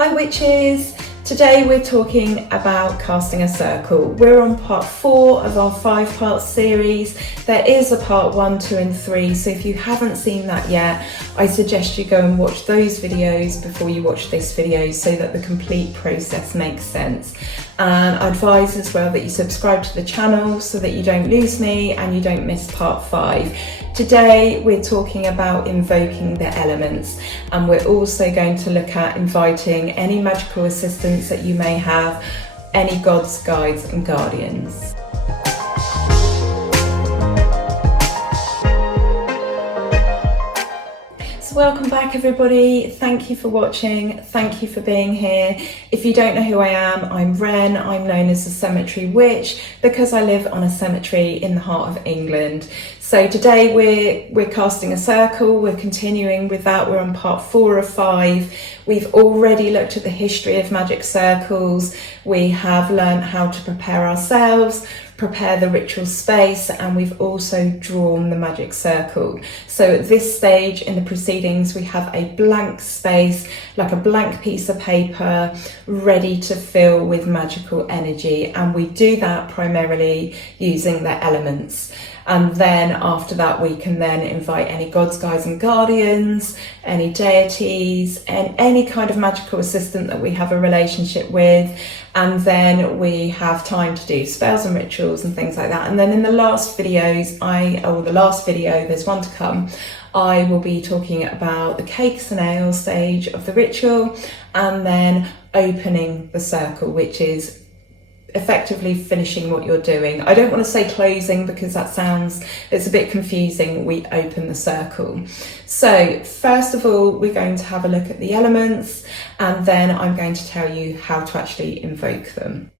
Hi witches! Today we're talking about casting a circle. We're on part 4 of our 5-part series. There is a part 1, 2 and 3, so if you haven't seen that yet, I suggest you go and watch those videos before you watch this video so that the complete process makes sense. And I advise as well that you subscribe to the channel so that you don't lose me and you don't miss part 5. Today we're talking about invoking the elements, and we're also going to look at inviting any magical assistance that you may have, any gods, guides and guardians. So welcome back everybody, thank you for watching, thank you for being here. If you don't know who I am, I'm Ren. I'm known as the Cemetery Witch because I live on a cemetery in the heart of England. So today we're casting a circle, we're continuing with that, we're on part 4 of 5. We've already looked at the history of magic circles, we have learned how to prepare ourselves, prepare the ritual space, and we've also drawn the magic circle. So at this stage in the proceedings we have a blank space, like a blank piece of paper, ready to fill with magical energy, and we do that primarily using the elements. And then after that we can then invite any gods, guides and guardians, any deities and any kind of magical assistant that we have a relationship with, and then we have time to do spells and rituals and things like that. And then in the last videos, the last video, there's one to come, I will be talking about the cakes and ale stage of the ritual, and then opening the circle, which is effectively finishing what you're doing. I don't want to say closing because it's a bit confusing. We open the circle. So first of all, we're going to have a look at the elements, and then I'm going to tell you how to actually invoke them.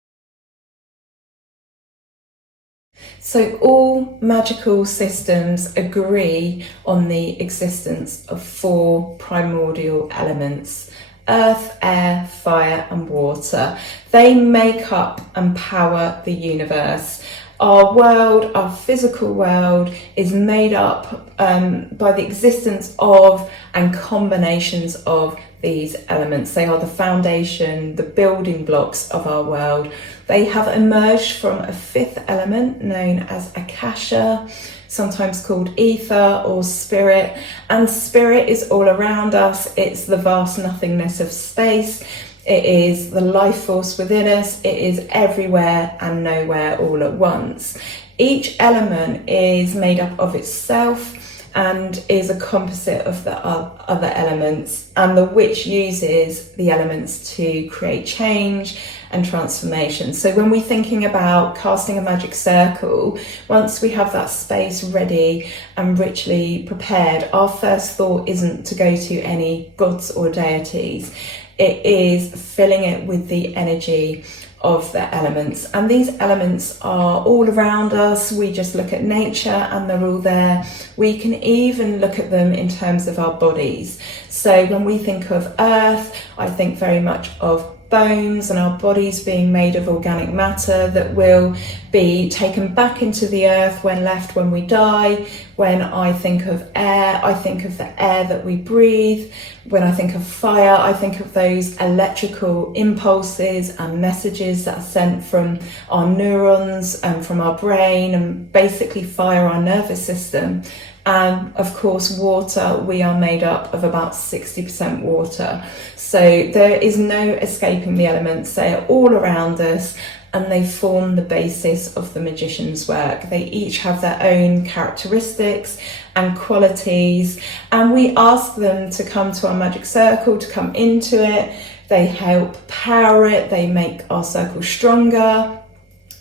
So all magical systems agree on the existence of 4 primordial elements: earth, air, fire and water. They make up and power the universe. Our world, our physical world, is made up by the existence of and combinations of these elements. They are the foundation, the building blocks of our world. They have emerged from a 5th element known as Akasha, sometimes called ether or spirit, and spirit is all around us. It's the vast nothingness of space. It is the life force within us. It is everywhere and nowhere all at once. Each element is made up of itself and is a composite of the other elements, and the witch uses the elements to create change and transformation. So when we're thinking about casting a magic circle, once we have that space ready and richly prepared, our first thought isn't to go to any gods or deities. It is filling it with the energy of the elements, and these elements are all around us. We just look at nature and they're all there. We can even look at them in terms of our bodies. So when we think of earth, I think very much of bones and our bodies being made of organic matter that will be taken back into the earth when we die. When I think of air, I think of the air that we breathe. When I think of fire, I think of those electrical impulses and messages that are sent from our neurons and from our brain and basically fire our nervous system. And of course water, we are made up of about 60% water. So there is no escaping the elements. They are all around us and they form the basis of the magician's work. They each have their own characteristics and qualities, and we ask them to come to our magic circle, to come into it. They help power it, they make our circle stronger,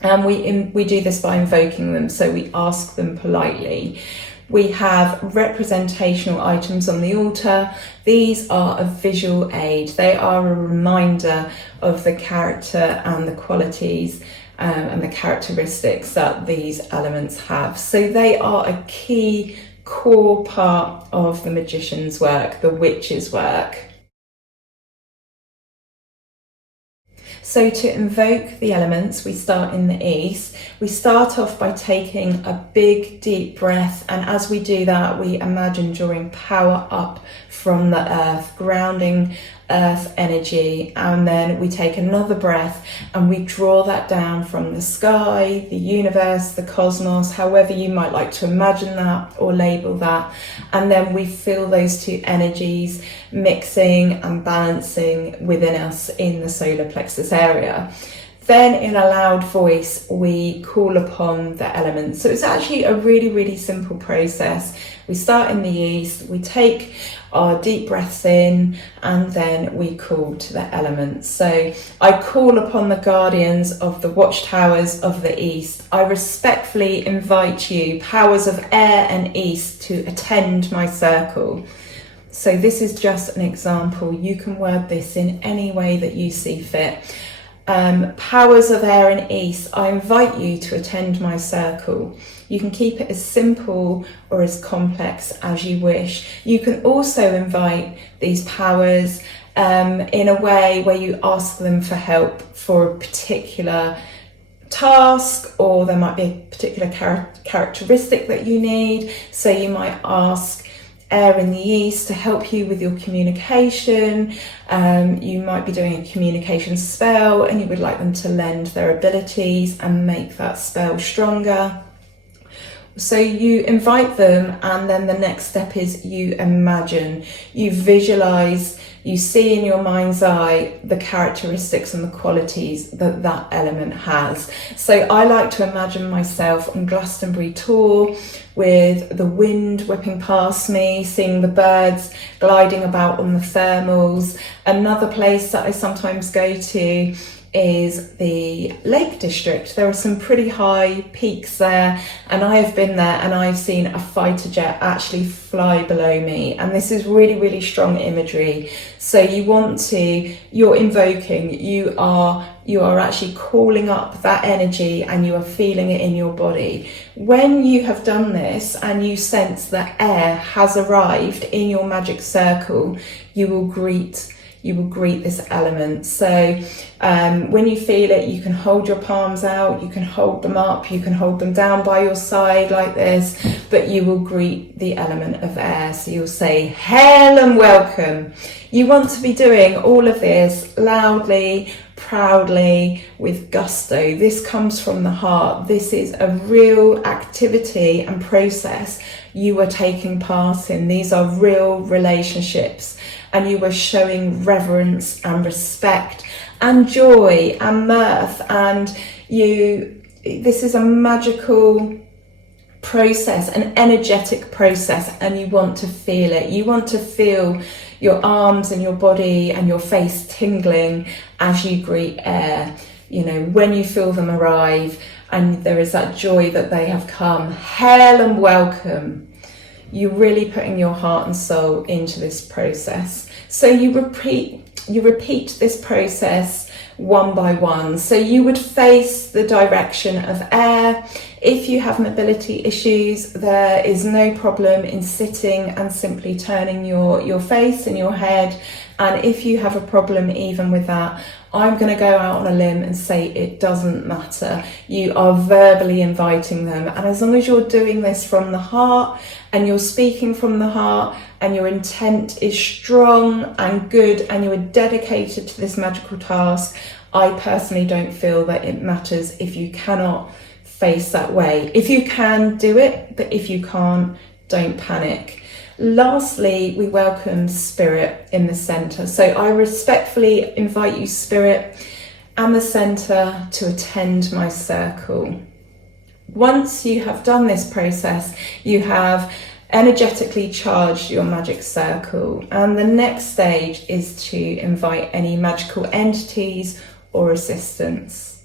and we do this by invoking them. So we ask them politely. We have representational items on the altar. These are a visual aid. They are a reminder of the character and the qualities and the characteristics that these elements have. So they are a key core part of the magician's work, the witch's work. So to invoke the elements, we start in the east. We start off by taking a big deep breath, and as we do that, we imagine drawing power up from the earth, grounding earth energy, and then we take another breath and we draw that down from the sky, the universe, the cosmos, however you might like to imagine that or label that, and then we feel those two energies mixing and balancing within us in the solar plexus area. Then in a loud voice, we call upon the elements. So it's actually a really, really simple process. We start in the east, we take our deep breaths in, and then we call to the elements. So I call upon the guardians of the watchtowers of the east. I respectfully invite you, powers of air and east, to attend my circle. So this is just an example. You can word this in any way that you see fit. Powers of air and east, I invite you to attend my circle. You can keep it as simple or as complex as you wish. You can also invite these powers in a way where you ask them for help for a particular task, or there might be a particular characteristic that you need. So you might ask air in the east to help you with your communication. You might be doing a communication spell and you would like them to lend their abilities and make that spell stronger. So you invite them, and then the next step is you imagine, you visualize, you see in your mind's eye the characteristics and the qualities that that element has. So I like to imagine myself on Glastonbury tour with the wind whipping past me, seeing the birds gliding about on the thermals. Another place that I sometimes go to is the Lake District. There are some pretty high peaks there, and I have been there and I've seen a fighter jet actually fly below me, and this is really, really strong imagery. So you're invoking, you are actually calling up that energy, and you are feeling it in your body. When you have done this and you sense that air has arrived in your magic circle, you will greet this element. So when you feel it, you can hold your palms out, you can hold them up, you can hold them down by your side like this, but you will greet the element of air. So you'll say, hail and welcome. You want to be doing all of this loudly, proudly, with gusto. This comes from the heart. This is a real activity and process you are taking part in. These are real relationships, and you are showing reverence and respect and joy and mirth, and this is a magical process, an energetic process, and you want to feel it. You want to feel your arms and your body and your face tingling as you greet air. When you feel them arrive and there is that joy that they have come, hail and welcome. You're really putting your heart and soul into this process. So you repeat this process one by one. So you would face the direction of air. If you have mobility issues, there is no problem in sitting and simply turning your face and your head. And if you have a problem even with that, I'm going to go out on a limb and say it doesn't matter. You are verbally inviting them. And as long as you're doing this from the heart and you're speaking from the heart and your intent is strong and good and you are dedicated to this magical task, I personally don't feel that it matters if you cannot face that way. If you can, do it, but if you can't, don't panic. Lastly, we welcome Spirit in the centre. So I respectfully invite you, Spirit, and the centre to attend my circle. Once you have done this process, you have energetically charged your magic circle, and the next stage is to invite any magical entities or assistance.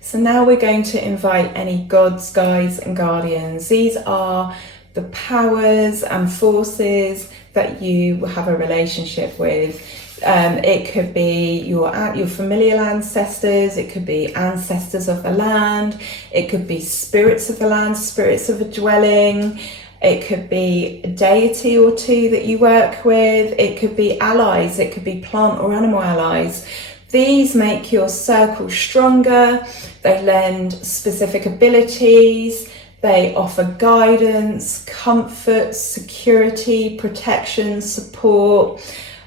So now we're going to invite any gods, guides and guardians. These are the powers and forces that you have a relationship with. It could be your familial ancestors, it could be ancestors of the land, it could be spirits of the land, spirits of a dwelling, it could be a deity or two that you work with, it could be allies, it could be plant or animal allies. These make your circle stronger, they lend specific abilities, They offer guidance, comfort, security, protection, support,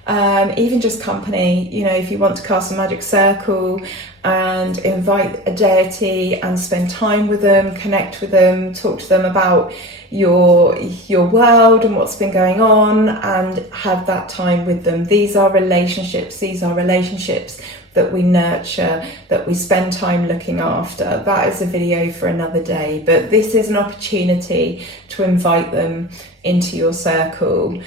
even just company. You know, if you want to cast a magic circle and invite a deity and spend time with them, connect with them, talk to them about your world and what's been going on, and have that time with them. These are relationships that we nurture, that we spend time looking after. That is a video for another day, but this is an opportunity to invite them into your circle.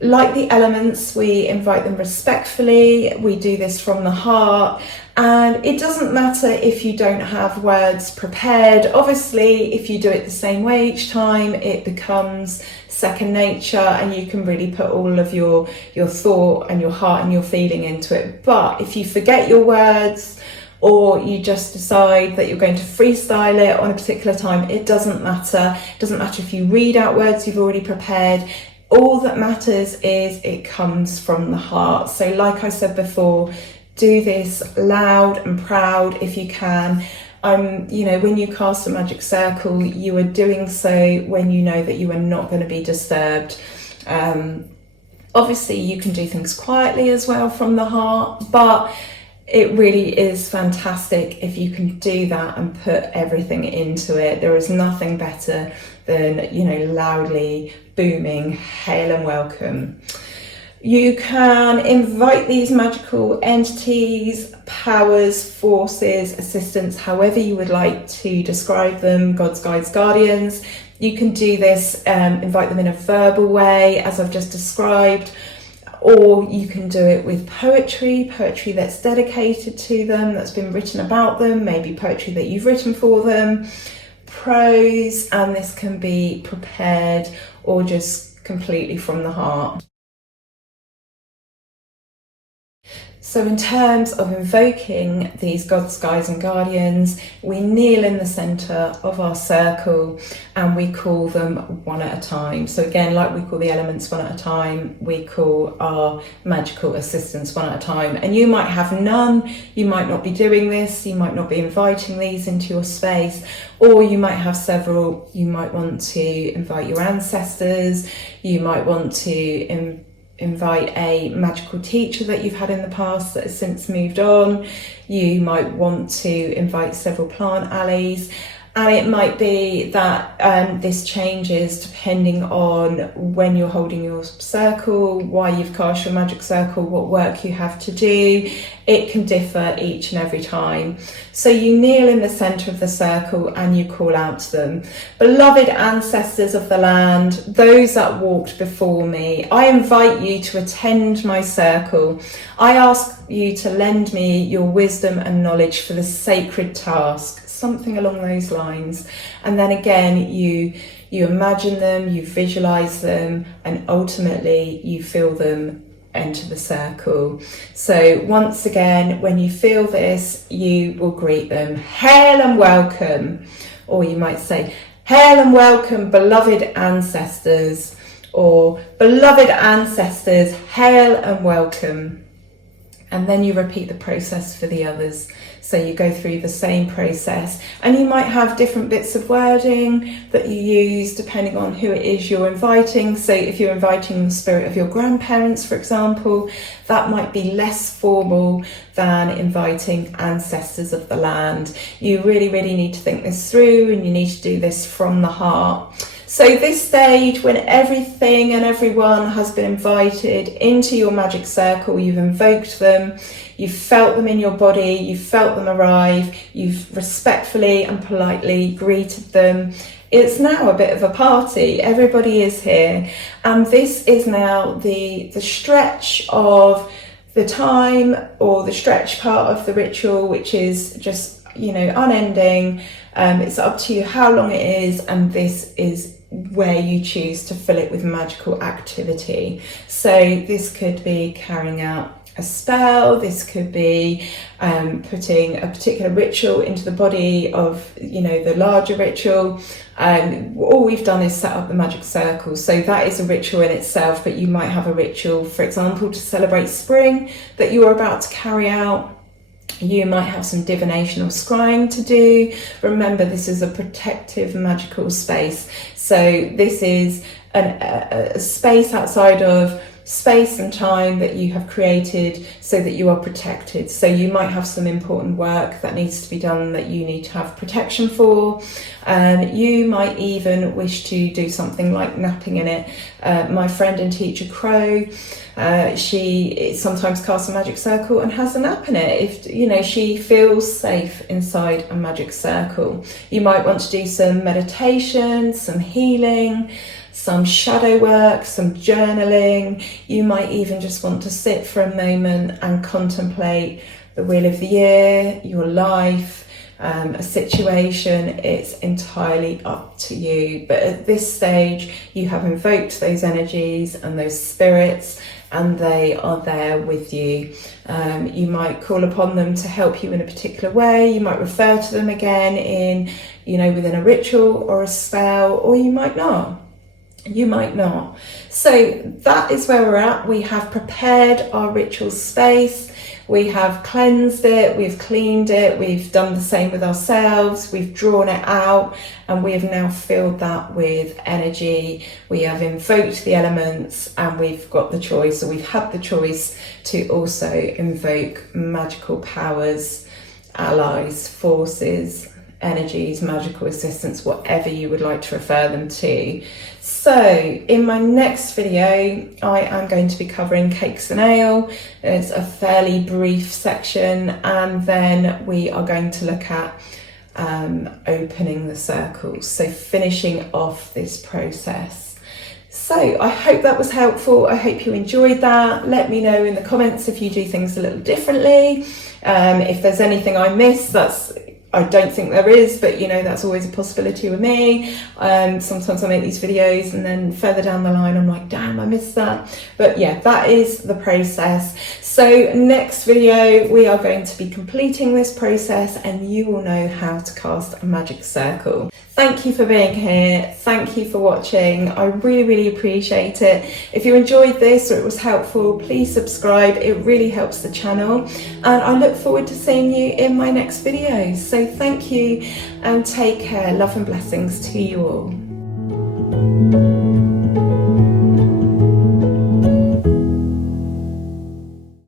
Like the elements, we invite them respectfully. We do this from the heart, and it doesn't matter if you don't have words prepared. Obviously, if you do it the same way each time, it becomes second nature, and you can really put all of your thought and your heart and your feeling into it. But if you forget your words, or you just decide that you're going to freestyle it on a particular time, it doesn't matter. It doesn't matter if you read out words you've already prepared. All that matters is it comes from the heart. So like I said before, do this loud and proud if you can. You know, when you cast a magic circle, you are doing so when you know that you are not going to be disturbed. Obviously, you can do things quietly as well from the heart, but it really is fantastic if you can do that and put everything into it. There is nothing better than, you know, loudly booming hail and welcome. You can invite these magical entities, powers, forces, assistants, however you would like to describe them, gods, guides, guardians. You can do this, invite them in a verbal way, as I've just described, or you can do it with poetry that's dedicated to them, that's been written about them, maybe poetry that you've written for them, prose, and this can be prepared or just completely from the heart. So in terms of invoking these gods, guides and guardians, we kneel in the centre of our circle and we call them one at a time. So again, like we call the elements one at a time, we call our magical assistants one at a time. And you might have none, you might not be doing this, you might not be inviting these into your space, or you might have several. You might want to invite your ancestors, you might want to invite a magical teacher that you've had in the past that has since moved on. You might want to invite several plant allies, and it might be that this changes depending on when you're holding your circle, why you've cast your magic circle, what work you have to do. It can differ each and every time. So you kneel in the centre of the circle and you call out to them. Beloved ancestors of the land, those that walked before me, I invite you to attend my circle. I ask you to lend me your wisdom and knowledge for the sacred task. Something along those lines. And then again, you imagine them, you visualize them, and ultimately you feel them enter the circle. So once again, when you feel this, you will greet them, hail and welcome, or you might say, hail and welcome, beloved ancestors, or beloved ancestors, hail and welcome. And then you repeat the process for the others. So you go through the same process, and you might have different bits of wording that you use depending on who it is you're inviting. So if you're inviting the spirit of your grandparents, for example, that might be less formal than inviting ancestors of the land. You really, really need to think this through, and you need to do this from the heart. So this stage, when everything and everyone has been invited into your magic circle, you've invoked them, you've felt them in your body, you've felt them arrive, you've respectfully and politely greeted them. It's now a bit of a party. Everybody is here. And this is now the stretch of the time, or the stretch part of the ritual, which is just, you know, unending. It's up to you how long it is, and this is where you choose to fill it with magical activity. So this could be carrying out a spell, this could be putting a particular ritual into the body of, you know, the larger ritual. All we've done is set up the magic circle, so that is a ritual in itself, but you might have a ritual, for example, to celebrate spring that you are about to carry out. You might have some divination or scrying to do. Remember, this is a protective magical space. So this is a space outside of space and time that you have created so that you are protected. So you might have some important work that needs to be done that you need to have protection for. You might even wish to do something like napping in it. My friend and teacher Crow, she sometimes casts a magic circle and has a nap in it if, you know, she feels safe inside a magic circle. You might want to do some meditation, some healing, some shadow work, some journaling. You might even just want to sit for a moment and contemplate the wheel of the year, your life, a situation. It's entirely up to you. But at this stage, you have invoked those energies and those spirits, and they are there with you. You might call upon them to help you in a particular way. You might refer to them again in, you know, within a ritual or a spell, or you might not. You might not. So that is where we're at. We have prepared our ritual space. We have cleansed it, we've cleaned it, we've done the same with ourselves, we've drawn it out, and we have now filled that with energy. We have invoked the elements, and we've got the choice, or we've had the choice to also invoke magical powers, allies, forces, energies, magical assistants, whatever you would like to refer them to. So in my next video, I am going to be covering cakes and ale. It's a fairly brief section, and then we are going to look at opening the circles, so finishing off this process. So I hope that was helpful. I hope you enjoyed that. Let me know in the comments if you do things a little differently. If there's anything I missed, I don't think there is, but you know, that's always a possibility with me. Sometimes I make these videos and then further down the line I'm like, damn, I missed that. But yeah, that is the process. So next video, we are going to be completing this process, and you will know how to cast a magic circle. Thank you for being here. Thank you for watching. I really, really appreciate it. If you enjoyed this or it was helpful, please subscribe. It really helps the channel. And I look forward to seeing you in my next video. So thank you and take care. Love and blessings to you all.